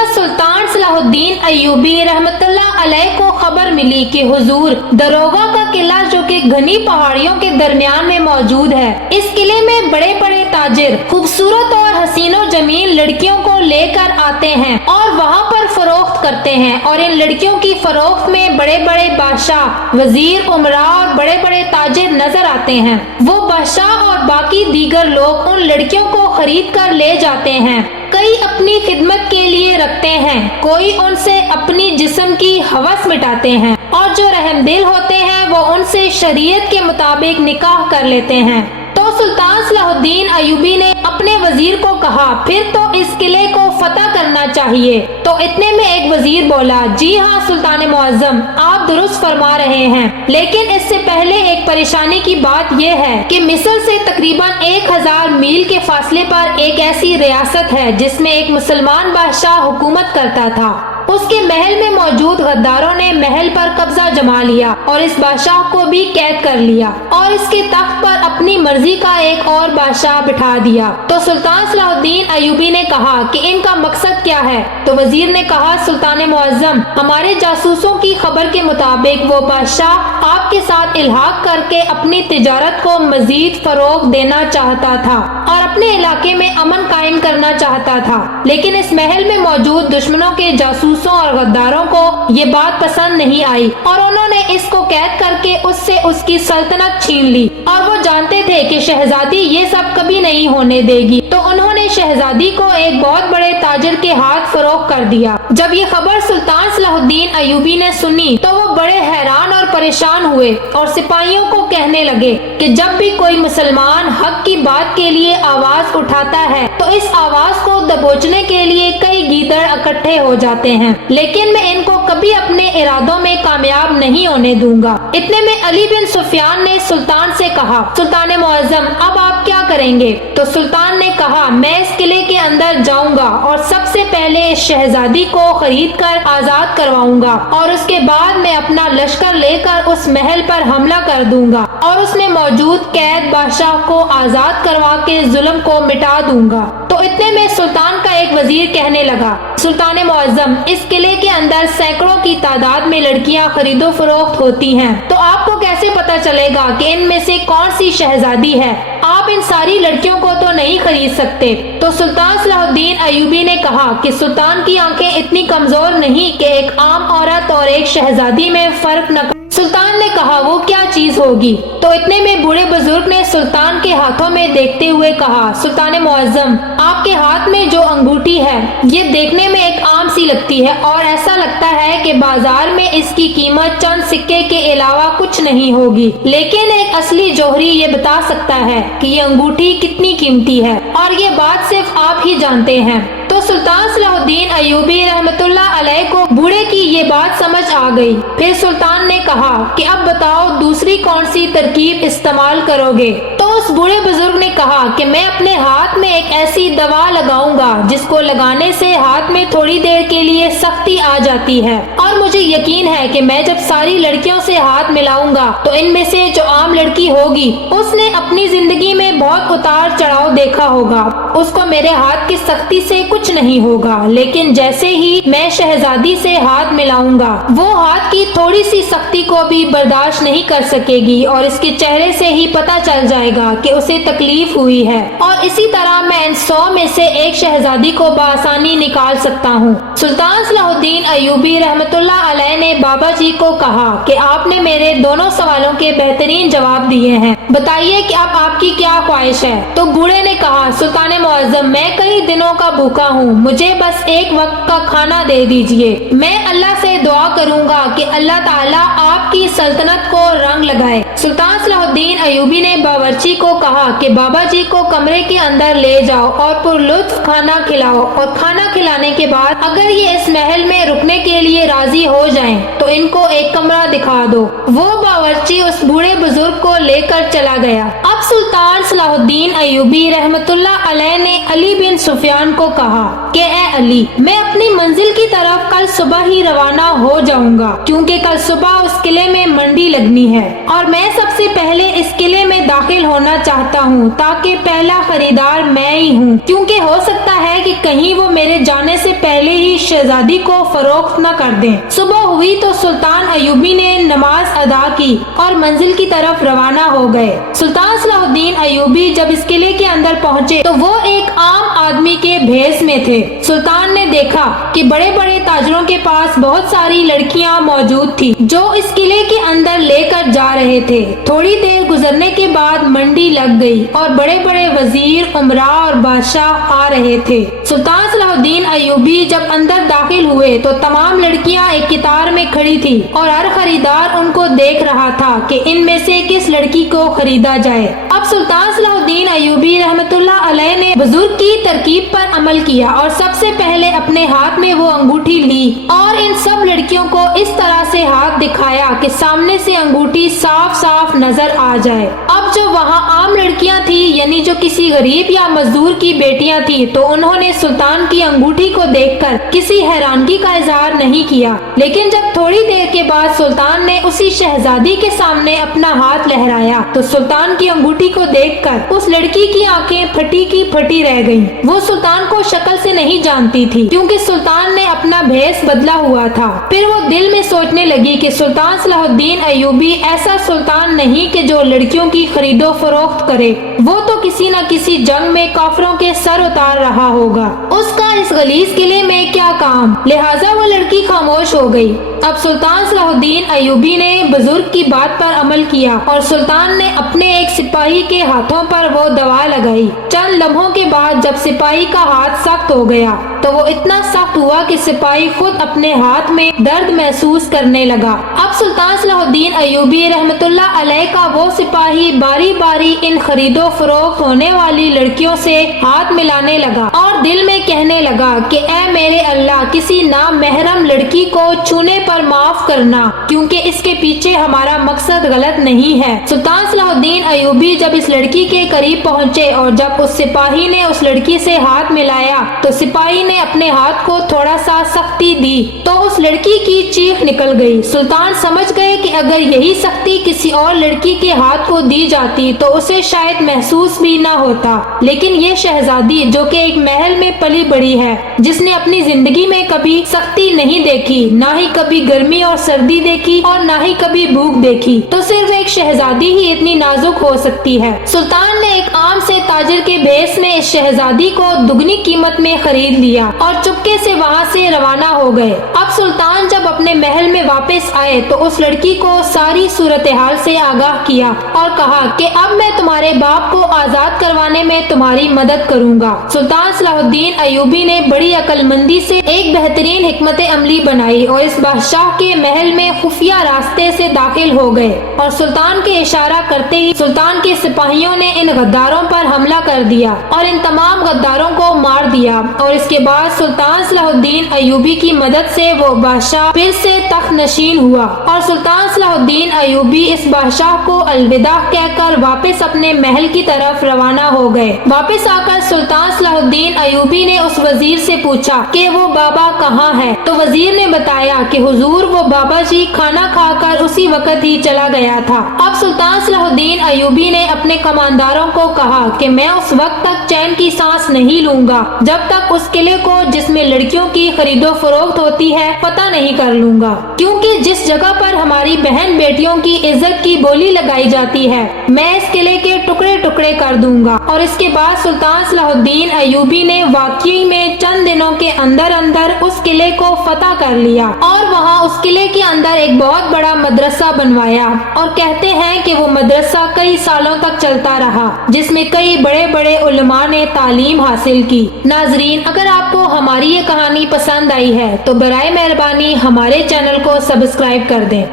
वक्त सुल्तान सलाहुद्दीन अय्यूबी रहमतुल्लाह अलैह को खबर मिली कि हुजूर दरोगा का किला जो कि घनी पहाड़ियों के दरमियान में मौजूद है, इस किले में बड़े बड़े ताजिर खूबसूरत और हसीनो जमील लड़कियों को लेकर आते हैं और वहाँ पर फरोख्त करते हैं, और इन लड़कियों की फरोख्त में बड़े बड़े बादशाह, वजीर, उमरा और बड़े बड़े ताजिर नजर आते हैं। वो बादशाह और बाकी दीगर लोग उन लड़कियों को खरीद कर ले जाते हैं, कई अपनी खिदमत के लिए रखते हैं, कोई उनसे अपनी जिस्म की हवस मिटाते हैं, और जो रहमदिल होते हैं वो उनसे शरीयत के मुताबिक निकाह कर लेते हैं। तो सुल्तान सलाहुद्दीन अय्यूबी ने अपने वजीर को कहा, फिर तो इस किले को फतह करना चाहिए। तो इतने में एक वजीर बोला, जी हाँ सुल्तान मुअज्जम, आप दुरुस्त फरमा रहे हैं, लेकिन इससे पहले एक परेशानी की बात यह है कि मिस्र से तकरीबन 1000 मील के फासले पर एक ऐसी रियासत है जिसमें एक मुसलमान बादशाह हुकूमत करता था। उसके महल में मौजूद गद्दारों ने महल पर कब्जा जमा लिया और इस बादशाह को भी कैद कर लिया और इसके तख्त पर अपनी मर्जी का एक और बादशाह बिठा दिया। तो सुल्तान सलाहुद्दीन अय्यूबी ने कहा कि इनका मकसद क्या है? तो वजीर ने कहा, सुल्तान मुअज्जम, हमारे जासूसों की खबर के मुताबिक वो बादशाह आपके साथ इल्हाक करके अपनी तिजारत को मजीद फरोग देना चाहता था और अपने इलाके में अमन कायम करना चाहता था, लेकिन इस महल में मौजूद दुश्मनों के जासूसों और गद्दारों को ये बात पसंद नहीं आई और उन्होंने इसको कैद करके उससे उसकी सल्तनत छीन ली, और वो जानते थे कि शहजादी ये सब कभी नहीं होने देगी, तो उन्होंने शहजादी को एक बहुत बड़े ताजिर के हाथ फरोख्त कर दिया। जब ये खबर सुल्तान सलाहुद्दीन अय्यूबी ने सुनी तो वो बड़े हैरान और परेशान हुए और सिपाहियों को कहने लगे कि जब भी कोई मुसलमान हक की बात के लिए आवाज उठाता है तो इस आवाज को दबोचने के लिए कई गीदड़ इकट्ठे हो जाते हैं, लेकिन मैं इनको कभी अपने इरादों में कामयाब नहीं होने दूंगा। इतने में अली बिन सुफियान ने सुल्तान से कहा, सुल्तान मुअज्जम, अब आप क्या करेंगे? तो सुल्तान ने कहा, मैं इस किले के अंदर जाऊंगा और सबसे पहले इस शहजादी को खरीद कर आजाद करवाऊंगा और उसके बाद मैं अपना लश्कर लेकर उस महल पर हमला कर दूंगा और उसमें मौजूद कैद बादशाह को आजाद करवा के जुल्म को मिटा दूंगा। तो इतने में सुल्तान का एक वजीर कहने लगा, सुल्तान मुअज्जम, इस किले के अंदर सैकड़ों की तादाद में लड़कियां खरीदो फरोख्त होती हैं, तो आपको कैसे पता चलेगा कि इनमें से कौन सी शहजादी है? आप इन सारी लड़कियों को तो नहीं खरीद सकते। तो सुल्तान सलाहुद्दीन अय्यूबी ने कहा कि सुल्तान की आंखें इतनी कमजोर नहीं कि एक आम औरत और एक शहजादी में फर्क न। सुल्तान ने कहा, वो क्या चीज होगी? तो इतने में बूढ़े बुजुर्ग ने सुल्तान के हाथों में देखते हुए कहा, सुल्तान मुअज्जम, आपके हाथ में जो अंगूठी है ये देखने में एक आम सी लगती है और ऐसा लगता है कि बाजार में इसकी कीमत चंद सिक्के के अलावा कुछ नहीं होगी, लेकिन एक असली जौहरी ये बता सकता है कि ये अंगूठी कितनी कीमती है और ये बात सिर्फ आप ही जानते हैं। तो सुल्तान सलाहुद्दीन अय्यूबी रहमतुल्लाह अलैह को बूढ़े की ये बात समझ आ गई। फिर सुल्तान ने कहा कि अब बताओ दूसरी कौन सी तरकीब इस्तेमाल करोगे? तो उस बूढ़े बुजुर्ग ने कहा कि मैं अपने हाथ में एक ऐसी दवा लगाऊंगा जिसको लगाने से हाथ में थोड़ी देर के लिए सख्ती आ जाती है और मुझे यकीन है कि मैं जब सारी लड़कियों से हाथ मिलाऊंगा तो इनमें से जो आम लड़की होगी उसने अपनी जिंदगी में बहुत उतार चढ़ाव देखा होगा, उसको मेरे हाथ की सख्ती से कुछ नहीं होगा, लेकिन जैसे ही मैं शहजादी से हाथ मिलाऊंगा वो हाथ की थोड़ी सी सख्ती को भी बर्दाश्त नहीं कर सकेगी और इसके चेहरे से ही पता चल जाएगा कि उसे तकलीफ हुई है, और इसी तरह मैं इन 100 में से एक शहजादी को बआसानी निकाल सकता हूँ। सुल्तान सलाहुद्दीन अय्यूबी रहमतुल्लाह अलैह ने बाबा जी को कहा कि आपने मेरे दोनों सवालों के बेहतरीन जवाब दिए हैं, बताइए कि अब आपकी क्या ख्वाहिश है? तो बूढ़े ने कहा, सुल्तान मुअज्जम, मैं कई दिनों का भूखा हूँ, मुझे बस एक वक्त का खाना दे दीजिए। मैं अल्लाह से दुआ करूँगा कि अल्लाह ताला आपकी सल्तनत को रंग लगाए। सुल्तान सलाहुद्दीन अय्यूबी ने बावर्ची को कहा कि बाबा जी को कमरे के अंदर ले जाओ और पुरलुत्फ खाना खिलाओ, और खाना खिलाने के बाद अगर ये इस महल में रुकने के लिए राजी हो जाएं तो इनको एक कमरा दिखा दो। वो बावर्ची उस बूढ़े बुजुर्ग को लेकर चला गया। अब सुल्तान सलाहुद्दीन अय्यूबी रहमतुल्लाह अलैह ने अली बिन सुफियान को कहा कि ए अली, मैं अपनी मंजिल की तरफ कल सुबह ही रवाना हो जाऊंगा, क्योंकि कल सुबह उस किले में मंडी लगनी है और मैं सबसे पहले इस किले में दाखिल होना चाहता हूँ ताकि पहला खरीदार मैं ही हूँ, क्योंकि हो सकता है कि कहीं वो मेरे जान جانے سے پہلے ہی شہزادی کو فروخت نہ کر دیں۔ صبح ہوئی تو سلطان ایوبی نے نماز ادا کی اور منزل کی طرف روانہ ہو گئے۔ سلطان صلاح الدین ایوبی جب اس قلعے کے اندر پہنچے تو وہ ایک عام آدمی کے بھیس میں تھے۔ سلطان نے دیکھا کہ بڑے بڑے تاجروں کے پاس بہت ساری لڑکیاں موجود تھی جو اس قلعے کے اندر لے کر جا رہے تھے۔ تھوڑی دیر گزرنے کے بعد منڈی لگ گئی اور بڑے بڑے وزیر، امراء اور بادشاہ آ رہے تھے۔ سلطان صلاح الدین ایوبی جب اندر داخل ہوئے تو تمام لڑکیاں ایک قطار میں کھڑی تھی اور ہر خریدار ان کو دیکھ رہا تھا کہ ان میں سے کس لڑکی کو خریدا جائے۔ اب سلطان صلاح الدین ایوبی رحمت اللہ علیہ نے بزرگ کی ترکیب پر عمل کیا اور سب سے پہلے اپنے ہاتھ میں وہ انگوٹھی لی اور ان سب لڑکیوں کو اس طرح سے ہاتھ دکھایا کہ سامنے سے انگوٹھی صاف صاف نظر آ جائے۔ اب جو وہاں عام لڑکیاں تھی یعنی جو کسی غریب یا مزدور کی بیٹیاں تھی تو انہوں نے سلطان کی انگوٹھی کو دیکھ کر کسی حیرانگی کا اظہار نہیں کیا، لیکن جب تھوڑی دیر کے بعد سلطان نے اسی شہزادی کے سامنے اپنا ہاتھ لہرایا تو سلطان کی انگوٹھی کو دیکھ کر اس لڑکی کی آنکھیں پھٹی کی پھٹی رہ گئیں۔ وہ سلطان کو شکل سے نہیں جانتی تھی کیونکہ سلطان نے اپنا بھیس بدلا ہوا تھا۔ پھر وہ دل میں سوچنے لگی کہ سلطان صلاح الدین ایوبی ایسا سلطان نہیں کہ جو لڑکیوں کی خرید و فروخت کرے، وہ تو کسی نہ کسی جنگ میں کافروں کے سر اتار رہا ہوگا، اس کا اس غلیظ قلعے میں کیا کام؟ لہٰذا وہ لڑکی خاموش ہو گئی۔ اب سلطان صلاح الدین ایوبی نے بزرگ کی بات پر عمل کیا اور سلطان نے اپنے ایک سپاہی کے ہاتھوں پر وہ دوا لگائی۔ چند لمحوں کے بعد جب سپاہی کا ہاتھ سخت ہو گیا تو وہ اتنا سخت ہوا کہ سپاہی خود اپنے ہاتھ میں درد محسوس کرنے لگا۔ اب سلطان صلاح الدین ایوبی رحمت اللہ علیہ کا وہ سپاہی باری باری ان خرید و فروخت ہونے والی لڑکیوں سے ہاتھ ملانے لگا اور دل میں کہنے لگا کہ اے میرے اللہ، کسی نامحرم لڑکی کو چھونے پر معاف کرنا، کیونکہ اس کے پیچھے ہمارا مقصد غلط نہیں ہے۔ سلطان صلاح الدین ایوبی جب اس لڑکی کے قریب پہنچے اور جب اس سپاہی نے اس لڑکی سے ہاتھ ملایا تو سپاہی نے اپنے ہاتھ کو تھوڑا سا سختی دی تو اس لڑکی کی چیخ نکل گئی۔ سلطان سمجھ گئے کہ اگر یہی سختی کسی اور لڑکی کے ہاتھ کو دی جاتی تو اسے شاید محسوس بھی نہ ہوتا، لیکن یہ شہزادی جو کہ ایک محل میں پلی بڑی ہے، جس نے اپنی زندگی میں کبھی سختی نہیں دیکھی، نہ ہی کبھی گرمی اور سردی دیکھی اور نہ ہی کبھی بھوک دیکھی، تو صرف ایک شہزادی ہی اتنی نازک ہو سکتی ہے۔ سلطان نے ایک عام سے تاجر کے بھیس میں اس شہزادی کو دگنی قیمت میں خرید لیا اور چپکے سے وہاں سے روانہ ہو گئے۔ اب سلطان جب اپنے محل میں واپس آئے تو اس لڑکی کو ساری صورتحال سے آگاہ کیا اور کہا کہ اب میں تمہارے باپ کو آزاد کروانے میں تمہاری مدد کروں گا۔ سلطان صلاح الدین ایوبی نے بڑی عقل مندی سے ایک بہترین حکمت عملی بنائی اور اس بادشاہ کے محل میں خفیہ راستے سے داخل ہو گئے اور سلطان کے اشارہ کرتے ہی سلطان کے سپاہیوں نے ان غداروں پر حملہ کر دیا اور ان تمام غداروں کو مار دیا، اور اس کے بعد سلطان صلاح الدین ایوبی کی مدد سے وہ بادشاہ پھر سے تخت نشین ہوا اور سلطان صلاح الدین ایوبی اس بادشاہ کو الوداع کہہ کر واپس اپنے محل کی طرف روانہ ہو گئے۔ واپس آ کر سلطان صلاح الدین ایوبی نے اس وزیر سے پوچھا کہ وہ بابا کہاں ہے، تو وزیر نے بتایا کہ حضور وہ بابا جی کھانا کھا کر اسی وقت ہی چلا گیا تھا۔ اب سلطان صلاح الدین ایوبی نے اپنے کمانداروں کو کہا کہ میں اس وقت تک چین کی سانس نہیں لوں گا جب تک اس قلعے کو جس میں لڑکیوں کی خرید و فروخت ہوتی ہے فتح نہیں کر لوں گا، کیونکہ جس جگہ پر ہماری بہن بیٹیوں کی عزت کی بولی لگائی جاتی ہے میں اس قلعے کے ٹکڑے ٹکڑے کر دوں گا۔ اور اس کے بعد سلطان صلاح الدین ایوبی نے واقعی میں چند دنوں کے اندر اندر اس قلعے کو فتح کر لیا اور وہاں اس قلعے کے اندر ایک بہت بڑا مدرسہ بنوایا، اور کہتے ہیں کہ وہ مدرسہ کئی سالوں تک چلتا رہا جس میں کئی بڑے بڑے علماء نے تعلیم حاصل کی۔ ناظرین، اگر آپ کو ہماری یہ کہانی پسند آئی ہے تو برائے مہربانی ہمارے چینل کو سبسکرائب کر دیں۔